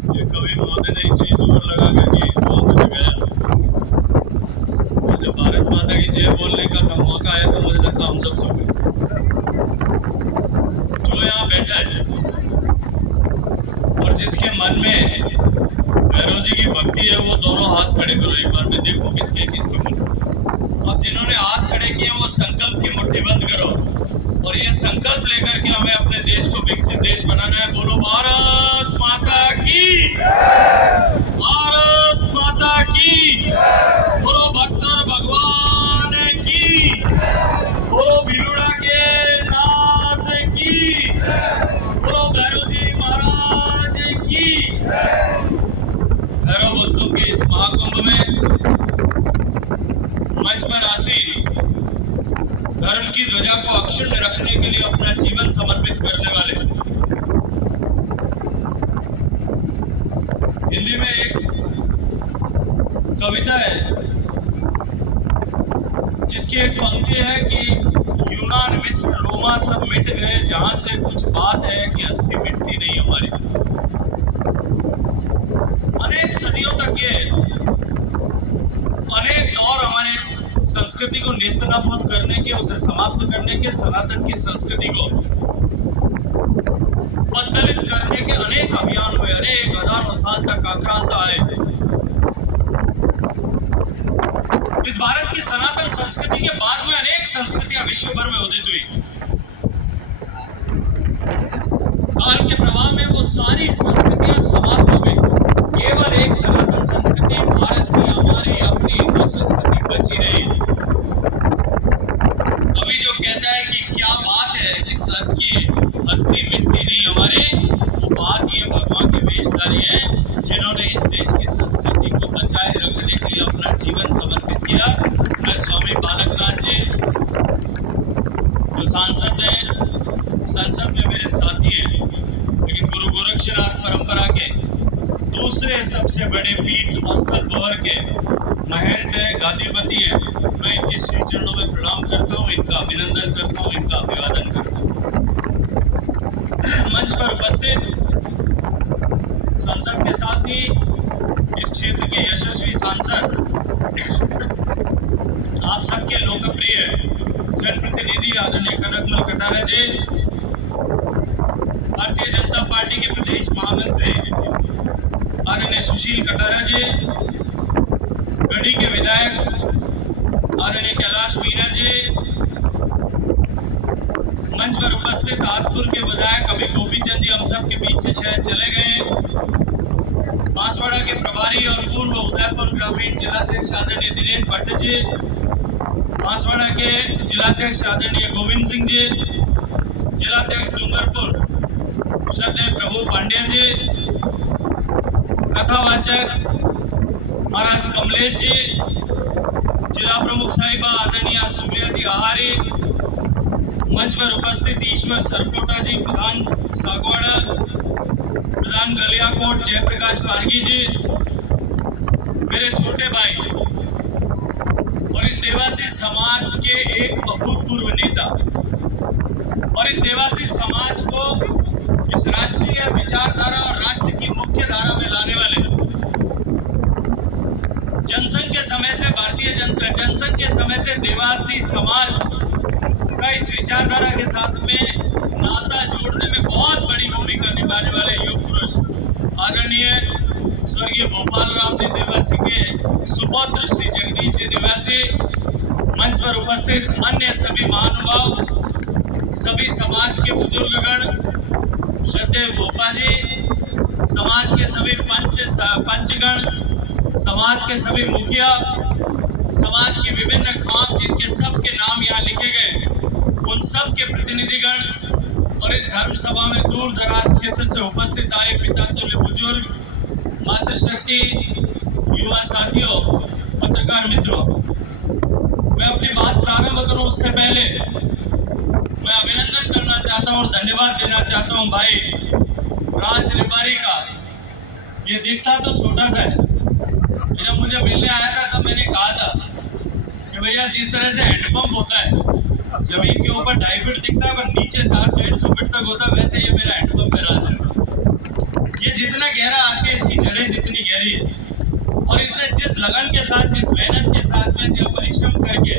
ये कवि महोदय ने इतनी जोर लगा करके वहां पर गया, जब भारत माता की जय बोलने का मौका आया तो मुझे लगता हम सब सो गए। जो यहाँ बैठा है और जिसके मन में भैरव जी की भक्ति है, वो दोनों हाथ खड़े करो एक बार, मैं देखूं किसके किसके मन में। अब जिन्होंने हाथ खड़े किए वो संकल्प की मुट्ठी बंद करो और ये संकल्प लेकर के हमें अपने देश को विकसित देश बनाना है। बोलो भारत माता की, भारत माता की, बोलो भक्तर भगवान की, बोलो भिलुड़ा के नाथ की, बोलो भैरव जी महाराज की। भैरव बुद्धों के इस महाकुंभ में मंच पर आसीन धर्म की ध्वजा को अक्षुण्ण रखने के लिए अपना जीवन समर्पित करने वाले, हिंदी में एक कविता है जिसकी एक पंक्ति है कि यूनान मिस्र रोमा सब मिट गए, जहां से कुछ बात है कि अस्थि मिटती नहीं हमारी। अनेक सदियों तक ये अनेक दौर हमारे संस्कृति को नेस्तनाबूद करने के, उसे समाप्त करने के, सनातन की संस्कृति को बदलित करने के अनेक अभियान हुए, अनेक हजारों साल तक आक्रांता आए। इस भारत की सनातन संस्कृति के बाद में अनेक संस्कृतियां विश्व भर में उदित हुई। काल के प्रवाह में वो सारी संस्कृतियां समाप्त हो गई, केवल एक सनातन संस्कृति भारत की, हमारी अपनी हिंदू संस्कृति बची रही। कवि जो कहता है कि क्या बात है कि सत की हस्ती मिटती नहीं हमारी, वो बात ये भगवान के वेशधारी हैं जिन्होंने इस देश की संस्कृति को बचाए रखने के लिए अपना जीवन समर्पित किया। मैं स्वामी बालकनाथ जी जो सांसद हैं, संसद में मेरे साथी हैं, लेकिन गुरु गोरक्षनाथ परंपरा के दूसरे सबसे बड़े पीठ स्थल बोहर के महंत है, गादीपति है। मैं इनके श्री चरणों में प्रणाम करता हूँ, इनका अभिनंदन करता हूँ, इनका अभिवादन करता हूँ। मंच पर उपस्थित संसद के साथ ही इस क्षेत्र के यशस्वी सांसद, आप सबके लोकप्रिय जनप्रतिनिधि आदरणीय कनकमल कटारिया जी, भारतीय जनता पार्टी के प्रदेश महामंत्री आदरणीय सुशील कटारिया जी, गढ़ी के विधायक आदरणीय कैलाश मीणा जी, मंच पर उपस्थित आसपुर के विधायक अभी गोपीचंद जी हम सब के बीच से शायद चले गए, बांसवाड़ा के प्रभारी और पूर्व उदयपुर ग्रामीण जिलाध्यक्ष आदरणीय दिनेश भट्ट जी, बांसवाड़ा के जिलाध्यक्ष आदरणीय गोविंद सिंह जी, जिलाध्यक्ष डूंगरपुर श्रद्धेय प्रभु पांडे जी, कथावाचक महाराज कमलेश जी, जिला प्रमुख साहिबा आदरणीय सूर्या जी आहारी, मंच पर उपस्थित ईश्वर सरकोटा जी, प्रधान सागवाड़ा, प्रधान गलियाकोट जयप्रकाश पारगी जी, मेरे छोटे भाई और इस देवासी समाज के एक अभूतपूर्व नेता और इस देवासी समाज को इस राष्ट्रीय विचारधारा और राष्ट्र की मुख्य धारा में लाने वाले, जनसंघ के समय से भारतीय जनसंघ के समय से देवासी समाज का इस विचारधारा के साथ में नाता जोड़ने में बहुत बड़ी भूमिका निभाने वाले युग पुरुष आदरणीय स्वर्गीय भोपाल राम जी देवासी के सुपौत्र श्री जगदीश जी देवासी, मंच पर उपस्थित अन्य सभी महानुभाव, सभी समाज के बुजुर्गगण, श्रद्धेय भोपा जी, समाज के सभी पंचगण, समाज के सभी मुखिया, समाज की विभिन्न खाम जिनके सब के नाम यहाँ लिखे गए, उन सब के प्रतिनिधिगण और इस धर्म सभा में दूर दराज क्षेत्र से उपस्थित आए पिता तुल्य बुजुर्ग, मातृशक्ति, युवा साथियों, पत्रकार मित्रों, मैं अपनी बात प्रारंभ करूं उससे पहले मैं अभिनंदन करना चाहता हूं और धन्यवाद देना चाहता हूं भाई राज रिबारी का। ये दिखता तो छोटा सा है, जब मुझे मिलने आया था तब मैंने कहा था कि भैया जिस तरह से हैंडपंप होता है, जमीन के ऊपर 2.5 फीट दिखता है पर नीचे 400-150 फीट तक होता है, वैसे ये मेरा हैंडपंप है राज रिबारी। ये जितना गहरा आके इसकी जड़ें जितनी गहरी है और इसने जिस लगन के साथ, जिस मेहनत के साथ में, जो परिश्रम करके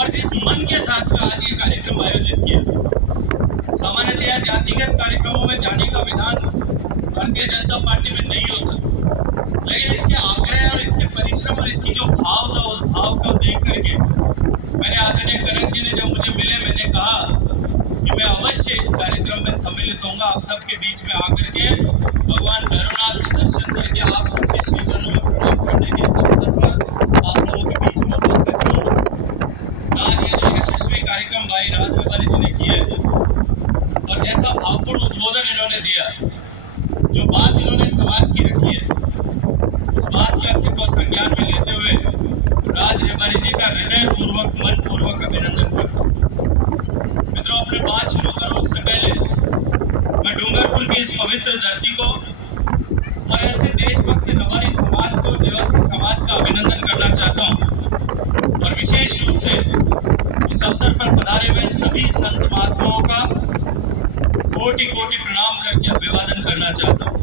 और जिस मन के साथ में आज ये कार्यक्रम आयोजित किया। सामान्यतः जातिगत कार्यक्रमों में जाने का विधान भारतीय जनता पार्टी में नहीं होता, लेकिन इसके आग्रह और इसके परिश्रम और इसकी जो भाव था, उस भाव को देख करके मैंने आदरणीय कनक जी ने जब मुझे मिले, मैंने कहा कि मैं अवश्य इस कार्यक्रम में सम्मिलित होऊंगा। आप सबके बीच में आकर के भगवान भैरवनाथ के दर्शन करके आप सबके श्री चरणों में प्रणाम करने के इस अवसर पर आप लोगों के बीच में उपस्थित रहूंगा। आज ये जो यशस्वी कार्यक्रम भाई राज रेवारी जी ने किया और जैसा भावपूर्ण उद्बोधन इन्होंने दिया, जो बात इन्होंने समाज की रखी है, उस बात के अर्थ को संज्ञान में लेते हुए राज रेवारी जी का हृदय पूर्वक, मन पूर्वक अभिनंदन करता हूँ। मित्रों, अपनी बात शुरू करूं उससे पहले मैं डूंगरपुर की इस पवित्र धरती को और ऐसे देशभक्त रबारी समाज को, देवासी समाज का अभिनंदन करना चाहता हूं और विशेष रूप से इस अवसर पर पधारे हुए सभी संत महात्माओं का कोटि कोटि प्रणाम करके अभिवादन करना चाहता हूं।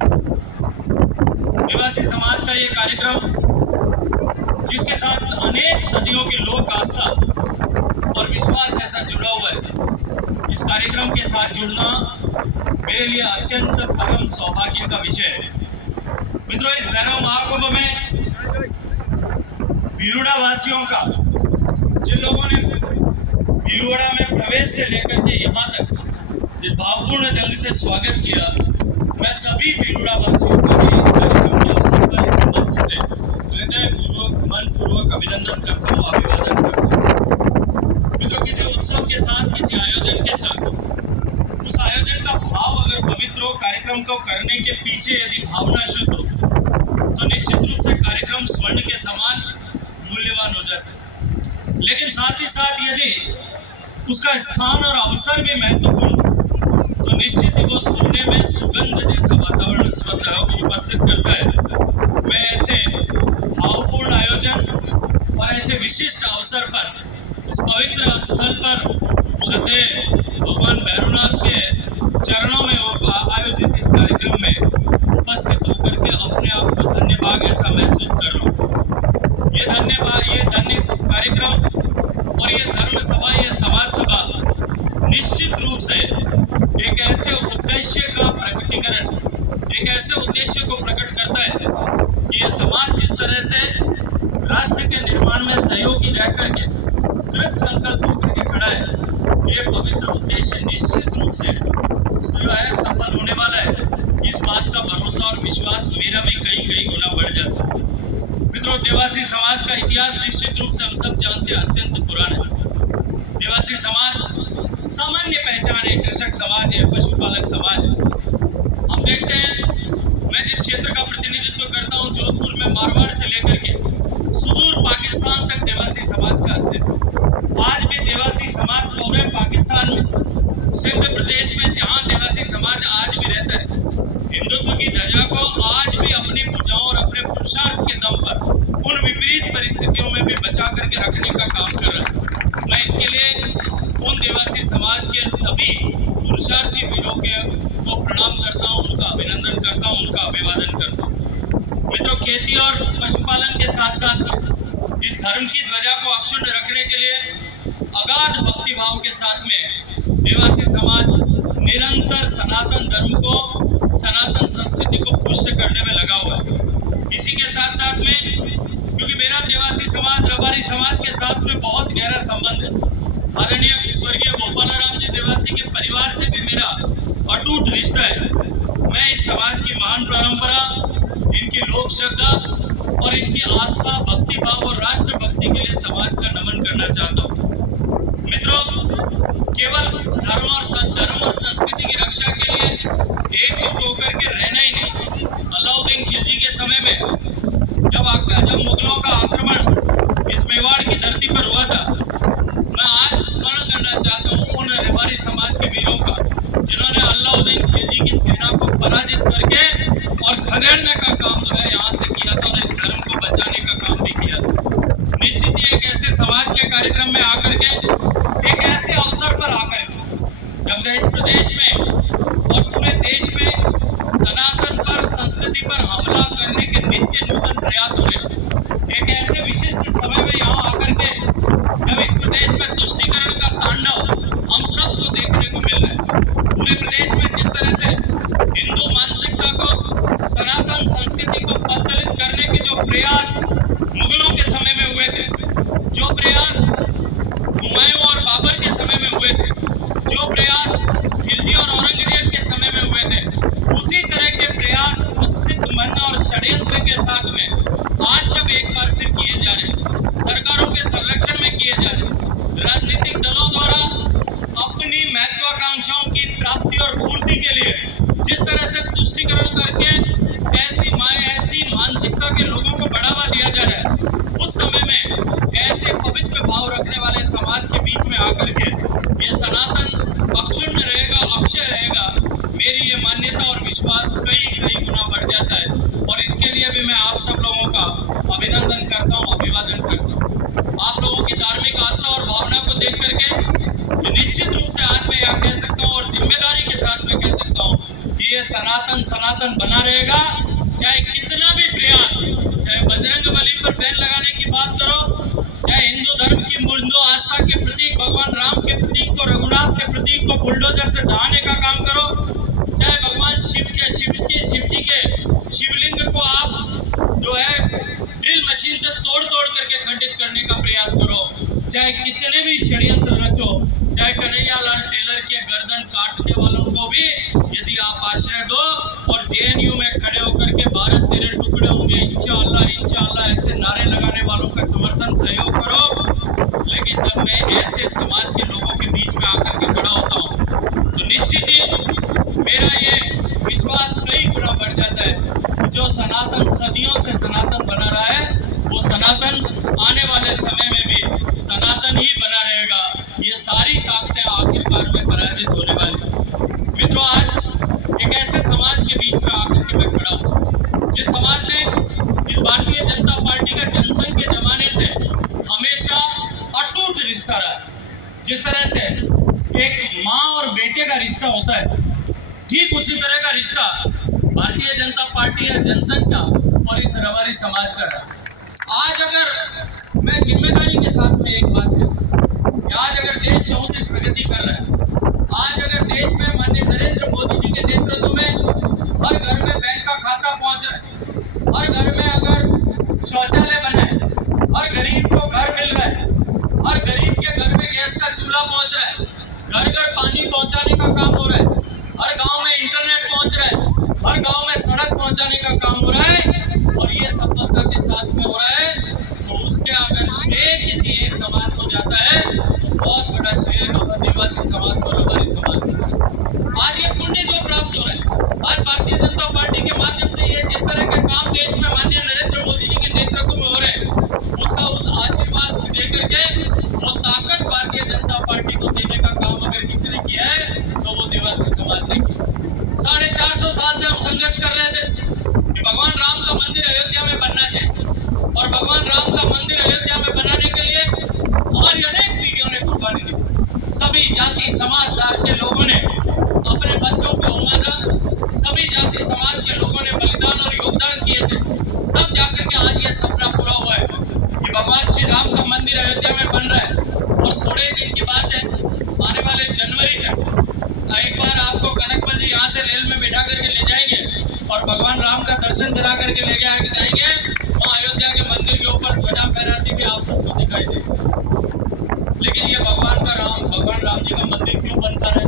देवासी समाज का ये कार्यक्रम, जिसके साथ अनेक सदियों की लोक आस्था और विश्वास ऐसा जुड़ा हुआ है, इस कार्यक्रम के साथ जुड़ना मेरे लिए अत्यंत परम सौभाग्य का विषय है। मित्रों, इस भैरव महाकुंभ में भीलुड़ा वासियों का, जिन लोगों ने भीलुड़ा में प्रवेश से लेकर के यहाँ तक जिस भावपूर्ण ढंग से स्वागत किया, मैं सभी भीलुड़ा वासियों का भी इस कार्यक्रम के अवसर पर इस मंच से हृदय पूर्वक, मन पूर्वक अभिनंदन करता हूँ, अभिवादन करता हूँ। मित्रों, किसी उत्सव के साथ, किसी आयोजन के साथ, उस आयोजन का भाव अगर पवित्र हो, कार्यक्रम को करने के पीछे यदि भावना शुद्ध हो, तो निश्चित रूप से कार्यक्रम स्वर्ण के समान मूल्यवान हो जाता है। लेकिन साथ ही साथ यदि उसका स्थान और अवसर भी महत्वपूर्ण हो, तो निश्चित ही वो सोने में सुगंध जैसा वातावरण उपस्थित करता है। मैं ऐसे भावपूर्ण आयोजन और ऐसे विशिष्ट अवसर पर, इस पवित्र स्थल पर श्रद्धेय भगवान भैरवनाथ के चरणों में आयोजित इस कार्यक्रम में उपस्थित होकर के अपने आप को धन्य भाग ऐसा महसूस कर रहा हूँ। ये धन्य कार्यक्रम और ये धर्म सभा, ये समाज सभा निश्चित रूप से एक ऐसे उद्देश्य का प्रकटीकरण, एक ऐसे उद्देश्य को प्रकट करता है कि ये समाज जिस तरह से राष्ट्र के निर्माण में सहयोगी रह करके कृत संकल्प होकर के खड़ा है, ये पवित्र उद्देश्य निश्चित रूप से जो है सफल होने वाला है। इस बात का भरोसा और विश्वास मेरा भी कई गुना बढ़ जाता है। मित्रों, देवासी समाज का इतिहास निश्चित रूप से हम सब जानते हैं, अत्यंत पुराना है। देवासी समाज सामान्य पहचान है, कृषक समाज है, पशुपालक समाज है। हम देखते हैं, मैं जिस क्षेत्र का प्रतिनिधित्व करता हूँ, जोधपुर में मारवाड़ से लेकर के सुदूर पाकिस्तान तक देवासी समाज का अस्तित्व। आज भी देवासी समाज पूरे पाकिस्तान में, सिंध प्रदेश में, जहाँ देवासी समाज आज भी रहता है, हिंदुत्व की ध्वजा को आज भी अपनी भुजाओं और अपने पुरुषार्थ के दम पर उन विपरीत परिस्थितियों में भी बचा करके रखने का काम कर रहा है। मैं इसके लिए उन देवासी समाज के सभी पुरुषार्थी वीरों को प्रणाम करता हूँ, उनका अभिनंदन करता हूँ, उनका अभिवादन करता हूँ। मित्रों, खेती और पशुपालन के साथ साथ इस धर्म की ध्वजा को अक्षुण्ण रखने के लिए अगाध भक्तिभाव के साथ में देवासी समाज निरंतर सनातन धर्म को, सनातन संस्कृति को पुष्ट करने में लगा हुआ है। इसी के साथ साथ में, क्योंकि मेरा देवासी समाज रबारी समाज के साथ में बहुत गहरा संबंध है, आदरणीय स्वर्गीय गोपालाराम जी देवासी के परिवार से भी मेरा अटूट रिश्ता है। मैं इस समाज की महान परंपरा, इनकी लोक श्रद्धा और इनकी आस्था, भक्तिभाव और राष्ट्र भक्ति के लिए समाज का नमन करना चाहता हूँ। मित्रों, केवल धर्म और संस्कृति की रक्षा के लिए एकजुट होकर के रहना ही नहीं। अलाउद्दीन खिलजी के समय में जब मुगलों का आक्रमण इस मेवाड़ की धरती पर हुआ था, मैं आज स्मरण करना चाहता हूँ उन रेवाड़ी समाज के वीरों का, जिन्होंने अलाउद्दीन खिलजी की सेना को पराजित करके और खदेड़ने का काम जो है यहाँ से किया था और इस धर्म को बचाने का काम भी किया था। निश्चित ही एक ऐसे समाज के कार्यक्रम में आकर के, एक ऐसे अवसर पर आकर के, जब देश प्रदेश में और पूरे देश में सनातन षड्यंत्र के साथ में आज जब एक बार फिर किए जा रहे हैं, सरकारों के संरक्षण में किए जा रहे हैं, राजनीतिक दलों द्वारा अपनी महत्वाकांक्षाओं की प्राप्ति और पूर्ति के लिए जिस तरह से तुष्टीकरण करके ऐसी मानसिकता के लोगों को बढ़ावा दिया जा रहा है, उस समय में ऐसे पवित्र भाव रखने वाले समाज के बीच में आकर के ये सनातन अक्षुण्ण रहेगा, अक्षय रहेगा, मेरी ये मान्यता और विश्वास कई गुना बढ़ जाता है। और इसके लिए भी मैं आप सब लोगों का अभिनंदन करता हूँ, अभिवादन करता हूँ। आप लोगों की धार्मिक आस्था और भावना को देख करके निश्चित रूप से आज मैं यहाँ कह सकता हूँ और जिम्मेदारी के साथ मैं कह सकता हूँ कि ये सनातन बना रहेगा, चाहे कितना भी प्रयास, चाहे बजरंग बली पर बैन लगाने की बात करो, चाहे हिंदू धर्म की हिंदू आस्था के प्रतीक भगवान राम के प्रतीक को, रघुनाथ के प्रतीक को बुलडोजर से ढहाने का काम करो, चाहे भगवान शिव जी के शिवलिंग को आप जो है ड्रिल मशीन से तोड़ करके खंडित करने का प्रयास करो, चाहे कितने भी षड्यंत्र रचो, चाहे कन्हैया लाल टेलर के गर्दन काटने वालों को भी यदि आप आश्रय दो और जेएनयू में खड़े होकर के भारत तेरे टुकड़े होंगे इंशाअल्लाह ऐसे नारे लगाने वालों का समर्थन सहयोग करो। लेकिन जब मैं ऐसे समाज के लोगों के बीच में आकर के खड़ा होता हूँ तो निश्चित ही मेरा ये विश्वास कई गुना बढ़ जाता है। जो सनातन सदियों से सनातन बना रहा है वो सनातन आने वाले समय में भी सनातन ही बना रहेगा। ये सारी ताकतें आखिरकार में पराजित होने वाली। मित्रों, आज एक ऐसे समाज के बीच में आकर के मैं खड़ा हूँ जिस समाज ने इस भारतीय जनता पार्टी का जनसंघ के जमाने से हमेशा अटूट रिश्ता रहा है। जिस तरह से एक माँ और बेटे का रिश्ता होता है, ठीक उसी तरह का रिश्ता भारतीय जनता पार्टी या जनसंघ का और इस रवारी समाज का रहा। आज अगर मैं जिम्मेदारी के साथ में एक बात कहूँ कि आज अगर देश 34 प्रगति कर रहा है, आज अगर देश में माननीय नरेंद्र मोदी जी के नेतृत्व में हर घर में बैंक का खाता पहुंच रहा है, हर घर में अगर शौचालय बना है, हर गरीब को घर मिल रहा है, हर गरीब के घर में गैस का चूल्हा पहुंच रहा है, घर घर पानी पहुंचाने का काम हो रहा है, हर गांव में इंटरनेट पहुंच रहा है, हर गांव में सड़क पहुंचाने का काम हो रहा है और ये सफलता के साथ में हो रहा है, तो उसके अगर श्रेय किसी एक समाज को जाता है तो बहुत बड़ा श्रेय आदिवासी समाज को, रबारी समाज को। आज ये पुण्य जो प्राप्त हो रहा है, आज भारतीय जनता पार्टी के माध्यम से ये जिस तरह के काम देश में माननीय नरेंद्र मोदी जी के नेतृत्व में हो रहे हैं, उसका उस आशीर्वाद दे करके वो ताकत भारतीय जनता पार्टी को देने का काम अगर किसी ने किया है तो वो आदिवासी समाज ने किया। 450 साल से हम संघर्ष कर रहे थे कि भगवान राम का मंदिर अयोध्या में बनना चाहिए और भगवान राम का मंदिर अयोध्या में बनाने के लिए हमारी अनेक पीढ़ियों ने कुर्बानी दी। सभी जाति समाज के लोगों ने अपने बच्चों को उमादा, सभी जाति समाज के लोगों ने बलिदान और योगदान किए थे, तब जाकर के आज ये सपना पूरा हुआ है कि भगवान श्री राम का मंदिर अयोध्या में बन रहा है। और थोड़े ही दिन की बात है, आने वाले जनवरी तक एक बार आपको कनकपल जी यहाँ से रेल में बैठा करके ले जाएंगे और भगवान राम का दर्शन करा करके ले जाएंगे, वहाँ अयोध्या के मंदिर के ऊपर ध्वजा फहराती हुई आप सबको दिखाई देगी। लेकिन ये भगवान राम जी का मंदिर क्यों बनता रहे?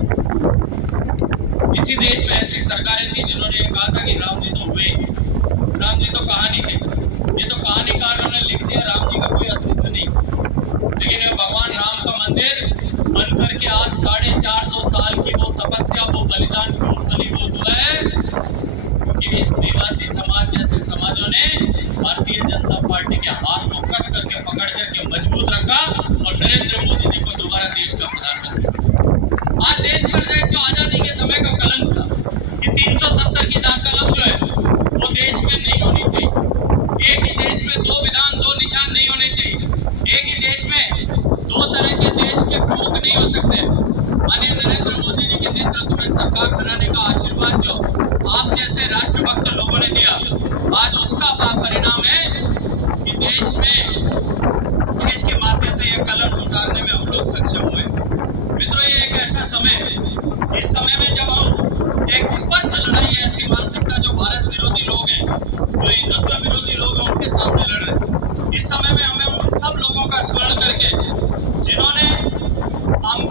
इसी देश में ऐसी सरकारें थी जिन्होंने ये कहा था कि राम जी तो हुए, राम जी तो कहानी थे, ये तो कहानीकारों ने लिख दिया, राम जी का कोई अस्तित्व नहीं। लेकिन भगवान राम का मंदिर बन करके आज 450 साल की वो तपस्या, वो बलिदान क्यों फलीभूत हुआ है? क्योंकि इस आदिवासी समाज जैसे समाजों ने भारतीय जनता पार्टी के हाथ को कस करके पकड़ करके मजबूत रखा और नरेंद्र मोदी जी को दोबारा देश का प्रधानमंत्री। आज देश पर जो आजादी के समय का कलंक था कि 370 की कलम जो है वो देश में नहीं होनी चाहिए, एक ही देश में 2 विधान 2 निशान नहीं होने चाहिए, एक ही देश में 2 तरह के देश के प्रमुख नहीं हो सकते। माननीय नरेंद्र मोदी जी के नेतृत्व में सरकार बनाने का आशीर्वाद जो आप जैसे राष्ट्रभक्त लोगों ने दिया, आज उसका परिणाम है कि देश के माथे से यह कलंक उतारने में हम लोग सक्षम हुए। मित्रों, ये एक ऐसा समय है, इस समय में जब हम एक स्पष्ट लड़ाई, ऐसी मानसिकता जो भारत विरोधी लोग हैं, जो हिंदुत्व विरोधी लोग हैं, उनके सामने लड़ रहे हैं, इस समय में हमें उन सब लोगों का स्मरण करके जिन्होंने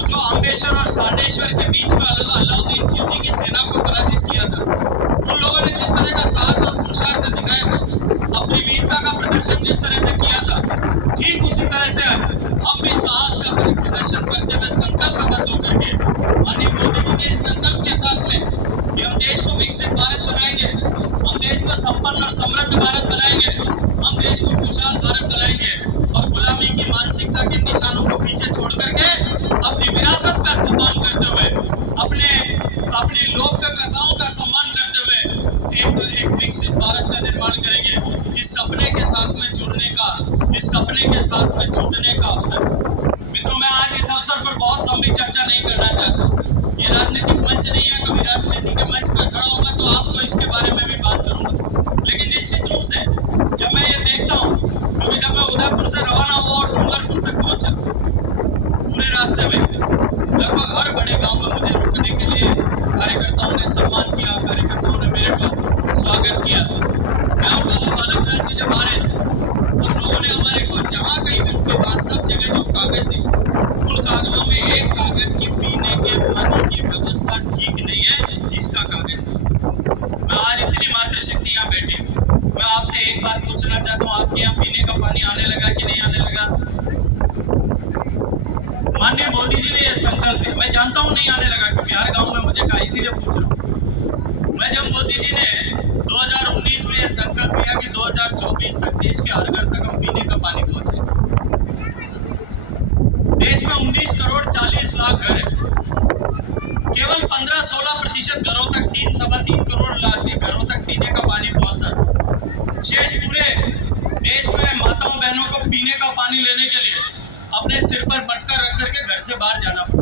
जो अम्बेश्वर और सांडेश्वर के बीच में अलाउद्दीन खिलजी की सेना को पराजित किया था, उन लोगों ने जिस तरह का साहस और पुरुषार्थ दिखाया अपनी वीरता का प्रदर्शन जिस तरह से किया था, ठीक उसी तरह से हम भी साहस का प्रदर्शन करते हुए संकल्पबद्ध होकर के माननीय मोदी जी के इस संकल्प के साथ में कि हम देश को विकसित भारत बनाएंगे, हम देश को संपन्न और समृद्ध भारत बनाएंगे, हम देश को खुशहाल भारत बनाएंगे और गुलामी की मानसिकता के निशानों को पीछे छोड़ करके अपनी विरासत का सम्मान करते हुए, अपनी लोक कथाओं का सम्मान करते हुए एक विकसित भारत का निर्माण करेंगे। इस सपने के साथ में जुड़ने का अवसर। मित्रों, मैं आज इस अवसर पर बहुत लंबी चर्चा नहीं करना चाहता। ये राजनीतिक मंच नहीं है, कभी राजनीति के मंच पर खड़ा होगा तो आपको इसके बारे में भी बात करूंगा। लेकिन निश्चित रूप से जब मैं ये देखता हूँ, क्योंकि जब मैं उदयपुर से रवाना हुआ और डूंगरपुर तक पहुंचा, पूरे रास्ते में लगभग हर बड़े गांव में मुझे रुकने के लिए कार्यकर्ताओं ने सम्मान किया, कार्यकर्ताओं ने मेरे को स्वागत किया। मैं और बाबा बालक नाथ जी जब आ रहे थे, उन लोगों ने हमारे को जहाँ कहीं भी रुके वहाँ सब जगह जो कागज दिए, उन कागजों में एक कागज की पीने के पानी की व्यवस्था ठीक नहीं है, इसका कागज दिया। मैं आज इतनी मातृशक्ति यहाँ बैठी, मैं आपसे एक बात पूछना चाहता हूँ, आपके यहाँ पीने का पानी आने लगा कि नहीं आने लगा? माननीय मोदी जी ने यह संकल्प लिया, मैं जानता हूँ नहीं आने लगा क्योंकि हर गांव में मुझे कहा, इसीलिए पूछ रहा हूँ। मैं जब मोदी जी ने 2019 में यह संकल्प लिया कि 2024 तक देश के हर घर तक हम पीने का पानी पहुंचे। देश में 19 करोड़ 40 लाख घर है, केवल 15-16% घरों तक 3-3.25 करोड़ घरों तक पीने का पानी पहुंचता। शेष पूरे देश में माताओं बहनों को पीने का पानी लेने के लिए अपने सिर पर मटका रख करके घर से बाहर जाना पड़ता।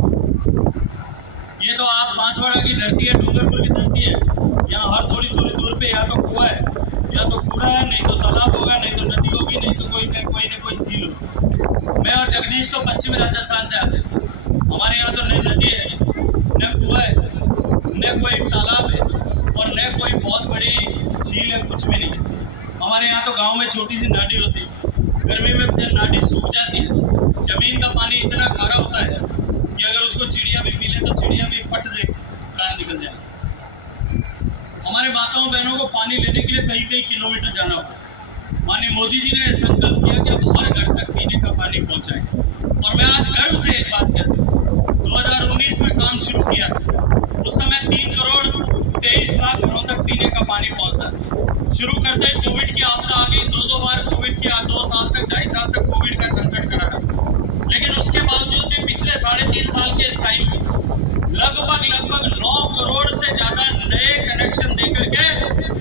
ये तो आप बांसवाड़ा की धरती है, डूंगरपुर की धरती है, यहाँ हर थोड़ी दूर पे या तो कुआं है, या तो कूड़ा है, नहीं तो तालाब होगा, नहीं तो नदी होगी, नहीं तो कोई झील होगा। मैं और जगदीश तो पश्चिमी राजस्थान से आते हैं, हमारे यहाँ तो न नदी है, न कुआं है, न कोई तालाब है और न कोई बहुत बड़ी झील है, कुछ भी नहीं है। हमारे यहाँ तो गाँव में छोटी सी नाली होती है, गर्मी में जब नाली सूख जाती है, जमीन का पानी इतना खारा होता है कि अगर उसको चिड़िया भी पी ले तो चिड़िया भी फट से प्राण निकल जाए। हमारे माताओं बहनों को पानी लेने के लिए कई किलोमीटर जाना होगा। माननीय मोदी जी ने संकल्प किया कि अब हर घर तक पीने का पानी पहुंचाएं। और मैं आज गर्व से एक बात कहता हूँ, 2019 में काम शुरू किया, उस समय 3 करोड़ 23 लाख घरों तक पीने का पानी पहुंचता। शुरू करते ही कोविड की आपदा आ गई, 2 बार कोविड की 2 साल तक 2.5 साल तक कोविड का संकट करा रहा। लेकिन उसके बावजूद भी पिछले 3.5 साल के इस टाइम में लगभग 9 करोड़ से ज्यादा नए कनेक्शन देकर के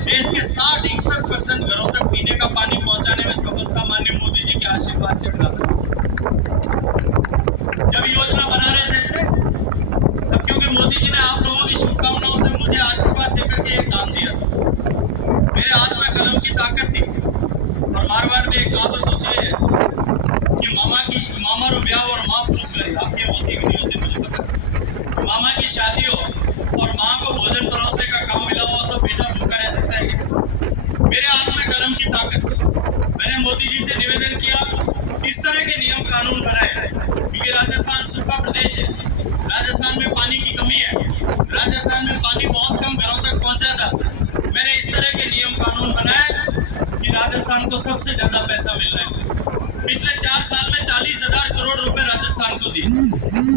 देश के 60-61% घरों तक पीने का पानी पहुंचाने में सफलता माननीय मोदी जी के आशीर्वाद से प्राप्त। जब योजना बना रहे थे तब क्योंकि मोदी जी ने आप लोगों की शुभकामनाओं से मुझे आशीर्वाद देकर के एक काम दिया, मेरे हाथ में कलम की ताकत थी। और मारवाड़ में एक कहावत होती है कि मामा रो ब्याह और माँ पुरुष करे, आपके होती कि नहीं होती मुझे पता। मामा की शादी हो और माँ को भोजन परोसने का काम मिला हो तो बेटा भूखा रह सकता है क्या? मेरे हाथ में कलम की ताकत। मैंने मोदी जी से निवेदन किया इस तरह के नियम कानून बनाए, क्योंकि राजस्थान सूखा प्रदेश है, राजस्थान में पानी की कमी है, राजस्थान में पानी बहुत कम घरों तक पहुंचा था। मैंने इस तरह के नियम कानून बनाए कि राजस्थान को सबसे ज्यादा पैसा मिलना चाहिए। पिछले 4 साल में 40,000 करोड़ रुपए राजस्थान को दिए,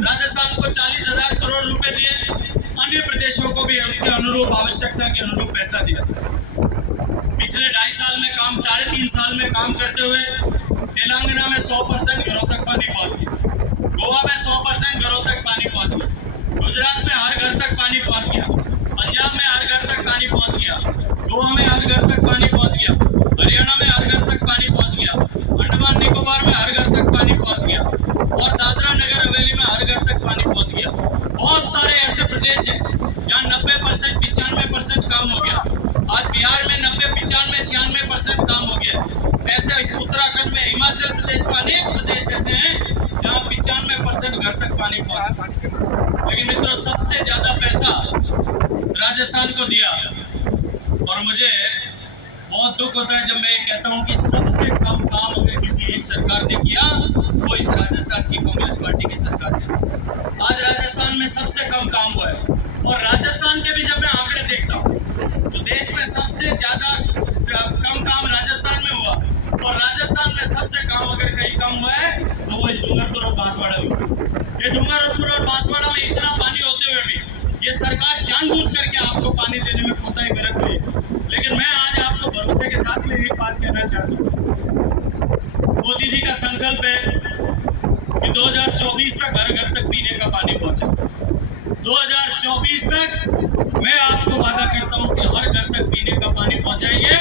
राजस्थान को 40,000 करोड़ रुपए दिए, अन्य प्रदेशों को भी उनके अनुरूप आवश्यकता के अनुरूप पैसा दिया। पिछले 2.5 साल में काम 3.5 साल में काम करते हुए तेलंगाना में 100% घरों तक पानी पहुंच गया, गोवा में 100% घरों तक पानी पहुंच गया, गुजरात में हर घर तक पानी पहुंच गया, पंजाब में हर घर तक पानी पहुंच गया, गोवा में हर घर तक पानी पहुंच गया, हरियाणा में हर घर तक पानी पहुंच गया, अंडमान निकोबार में हर घर तक पानी पहुंच गया और दादरा नगर हवेली में हर घर तक पानी पहुंच गया। बहुत सारे ऐसे प्रदेश हैं जहाँ 90% 95% काम हो गया। आज बिहार में 90, 95, 96% काम हो गया। ऐसे उत्तराखंड में, हिमाचल प्रदेश में अनेक प्रदेश ऐसे हैं जहाँ 95% घर तक पानी पहुंचा। लेकिन मित्रों, सबसे ज्यादा पैसा राजस्थान को दिया और मुझे बहुत दुख होता है जब मैं ये कहता हूँ कि सबसे कम काम अगर किसी एक सरकार ने किया वो इस राजस्थान की कांग्रेस पार्टी की सरकार ने। आज राजस्थान में सबसे कम काम हुआ है। और राजस्थान के भी जब मैं आंकड़े देखता हूँ तो देश में सबसे ज्यादा कम काम राजस्थान में हुआ, और राजस्थान में सबसे काम अगर कहीं कम हुआ है तो वो डूंगरपुर और बांसवाड़ा में। ये डूंगरपुर और बांसवाड़ा में इतना पानी होते हुए भी ये सरकार जानबूझ करके आपको पानी देने में कोताही बरत रही है। लेकिन मैं आज आपको भरोसे के साथ में एक बात कहना चाहता हूँ, मोदी जी का संकल्प है कि 2024 तक हर घर तक पीने का पानी पहुंचे। 2024 तक मैं आपको वादा करता हूं कि हर घर तक पीने का पानी पहुंचाएंगे।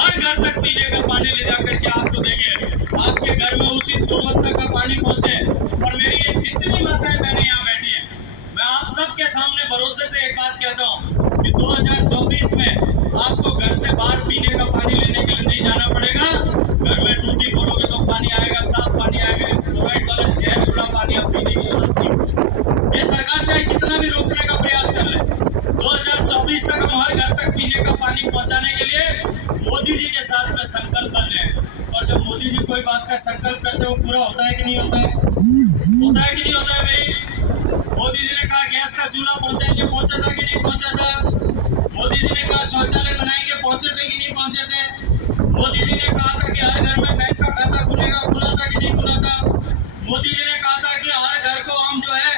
हर घर तक पीने का पानी ले जाकर के आपको देंगे, आपके घर में उचित गुणवत्ता का पानी पहुंचे। और मेरी ये जितनी माताएं बहनें यहाँ बैठी हैं, मैं आप सबके सामने भरोसे से एक बात कहता हूँ कि 2024 में आपको घर से बाहर पीने का पानी लेने के लिए नहीं जाना पड़ेगा। घर में टूटी खोलोगे तो पानी आएगा, साफ पानी आएगा। फ्लोराइड वाला जहर जुड़ा पानी आप पीने की जरूरत नहीं। ये सरकार चाहे कितना भी रोकने का प्रयास कर ले, 2024 तक हम हर घर तक पीने का पानी पहुंचाने के लिए मोदी जी के साथ में संकल्पबद्ध हैं। और जब मोदी जी कोई बात का संकल्प करते हैं वो पूरा होता है कि नहीं होता है? होता है कि नहीं होता है भाई? मोदी जी ने कहा गैस का चूल्हा पहुंचाएंगे, पहुंचा था कि नहीं पहुंचा था? मोदी जी ने कहा शौचालय बनाएंगे, पहुंचे थे कि नहीं पहुंचे थे? मोदी जी ने कहा था कि हर घर में बैंक का खाता खुलेगा, खुला था कि नहीं खुला था? मोदी जी ने कहा था कि हर घर को हम जो है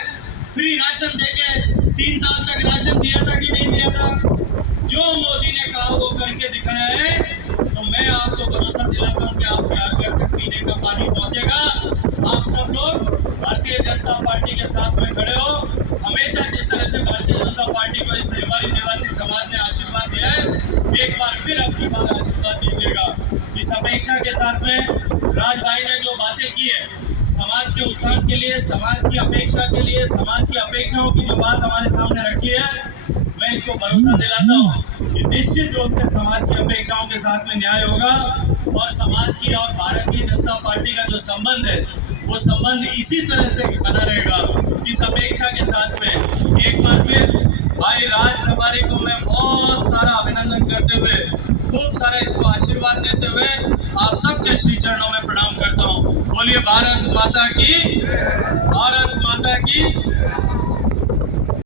फ्री राशन देके 3 साल तक राशन दिया था कि नहीं दिया था? जो मोदी ने कहा वो करके दिखाया है। तो मैं आपको भरोसा दिलाता हूँ कि आपके हर घर तक पीने का पानी पहुंचेगा। आप सब लोग भारतीय जनता पार्टी के साथ में खड़े हो। हमेशा जिस तरह से भारतीय जनता पार्टी को इस हमारी निवासी समाज ने आशीर्वाद दिया है, एक बार फिर अपनी बार आशीर्वाद दीजिएगा। इस अपेक्षा के साथ में राज भाई ने जो बातें की है, समाज के उत्थान के लिए, समाज की अपेक्षा के लिए, समाज की अपेक्षाओं की जो बात हमारे सामने रखी है, मैं इसको भरोसा दिलाता हूँ कि निश्चित रूप से समाज की अपेक्षाओं के साथ में न्याय होगा। और समाज की और भारतीय जनता पार्टी का जो संबंध है वो संबंध इसी तरह से बना रहेगा। इस अपेक्षा के साथ में एक बार फिर भाई राज रबारी को मैं बहुत सारा अभिनंदन करते हुए, खूब सारा इसको आशीर्वाद देते हुए आप सबके श्री चरणों में प्रणाम करता हूँ। बोलिए भारत माता की।